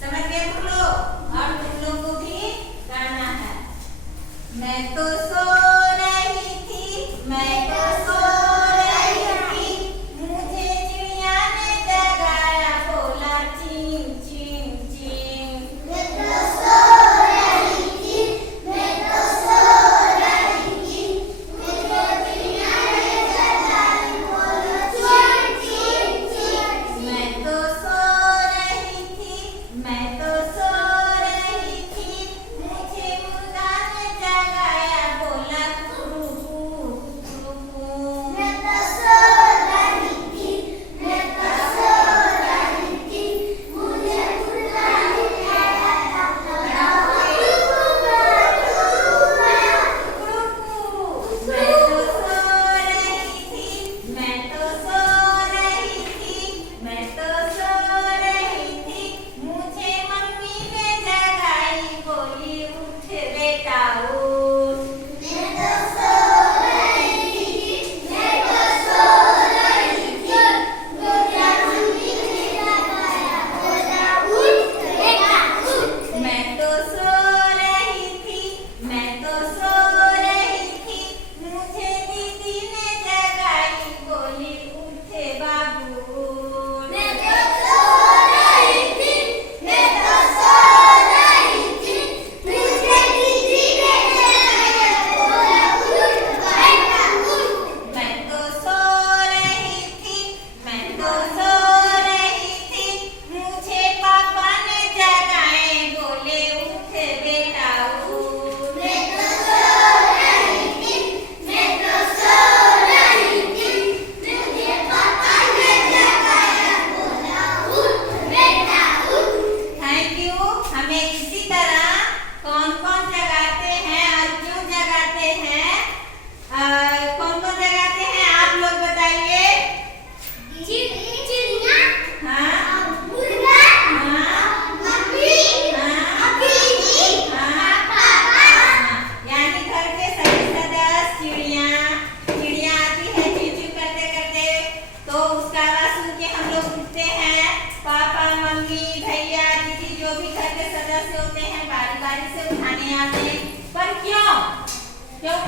समझ गए तुम लोग? और तुम लोग को भी करना है। मैं तो सो रही थी, मैं तो सो रही थी, मुझे चिड़िया ने जगाया, बोला चीं चीं चीं। मैं तो सो रही थी, मैं तो सो रही थी, मुझे चिड़िया ने जगाया, बोला चीं चीं चीं। मैं तो सो रही थी, मैं तो सो रही थी, मुझे मुर्गा ने जगाया, बोला कुकरू कुकरू। मैं तो सो रही थी, मैं तो सो रही थी, मुझे मुर्गा ने जगाया, बोला मैं तो सो रही थी, मैं तो सो रही थी, मैं तो सो रही थी, मुझे मम्मी ने जगाई, बोली उठ बेटा उठ। मैं तो सो रही थी, मैं तो सो रही थी, मुझे मम्मी ने जगाया, बोला उठ बेटा उठ। मैं तो सो रही थी, मैं तो सो रही थी, मुझे दीदी ने जगाई, बोली उठ बाबू उठ। मैं तो सो रही थी, मैं तो सो रही थी, मुझे दीदी ने जगाया, बोला उठ बेटा उठ। मैं तो सो रही थी, मैं तो सो रही थी, मुझे पापा ने जगाए, बोले उठ बेटा उठ। मैं तो सो रही थी, मैं तो सो रही थी, मुझे पापा ने जगाया, बोला उठ बेटा उठ। Thank you. हमें इसी तरह कौन कौन जगाते हैं और क्यों जगाते हैं, कौन कौन जगाते हैं आप लोग बताइए। चिड़िया, हाँ मुर्गा, हाँ मम्मी, हाँ दीदी, हाँ पापा। यानी घर के सभी सदस्य चिड़िया आती है चीं चीं करते करते, तो उसका आवाज सुन के हम लोग उठते हैं। पापा मम्मी भैया दीदी जो भी घर के सदस्य होते हैं बारी बारी से उठाने आते हैं। पर क्यों क्यों